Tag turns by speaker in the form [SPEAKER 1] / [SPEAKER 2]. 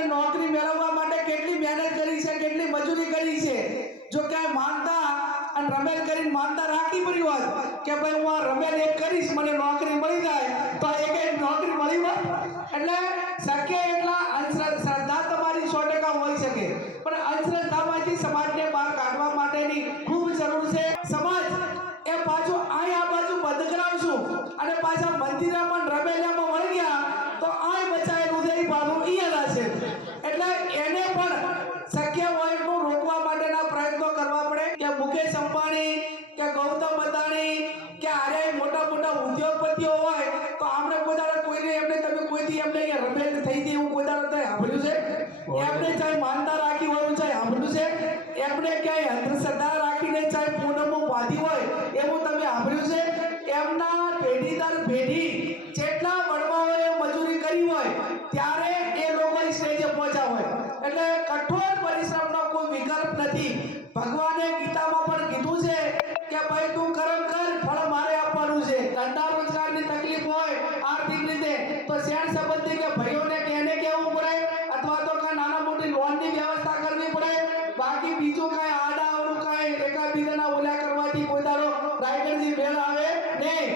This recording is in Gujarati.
[SPEAKER 1] એમને નોકરી મેળવવા માટે કેટલી મહેનત કરી છે, કેટલી મજૂરી કરી છે? જો ક્યાંય માનતા અને રમેલ કરીને માનતા રાખી પડી હોત કે ભાઈ હું આ રમેલ એક કરીશ, મને નોકરી મળી જાય, તો એક એક નોકરી મળી હોત એટલે શક્ય એટલા અંધશ્રદ્ધા શ્રદ્ધા તમારી સો ટકા હોઈ શકે. પણ અંધશ્રદ્ધામાંથી સમાજને બહાર કાઢવા માટેની ખૂબ જરૂર છે. સમાજ, એ પાછું અહીં આ બાજુ બંધ કરાવશું અને પાછા મંદિરમાં ઉદ્યોગપતિઓ હોય તો આપણે કોઈ કોઈને એમને તમે કોઈથી એમને અહીંયા રમેલ થઈ ગઈ એવું કોઈ દાડો સાંભળ્યું છે?
[SPEAKER 2] એમને
[SPEAKER 1] ચાહે માનતા રાખી હોય ચાહે સાંભળ્યું છે? એમને ક્યાંય અંધશ્રદ્ધા રાખીને ચાહે પૂનમો બાંધી હોય એવું તમે સાંભળ્યું છે? એમના પેઢી દર પેઢી જેટલા વડવાઓએ મજૂરી કરી હોય ત્યારે એ લોકો સ્ટેજે પહોંચ્યા હોય. એટલે કઠોર પરિશ્રમનો કોઈ વિકલ્પ નથી. ભગવાને ગીતામાં પણ કીધું છે કે ભાઈ તું કર્મ કરવાનું છે. ધંધા રોજગારની તકલીફ હોય, આર્થિક રીતે, તો શેણ સંબંધી કે ભાઈઓને કહેને કહેવું પડે? અથવા તો કઈ નાના મોટી લોનની વ્યવસ્થા કરવી પડે? બાકી બીજું કાંઈ આડા અવડું કાંઈ એકાબીજાના ઓલા કરવાથી કોઈ તારો રાયગઢજી મેળ આવે? નહીં.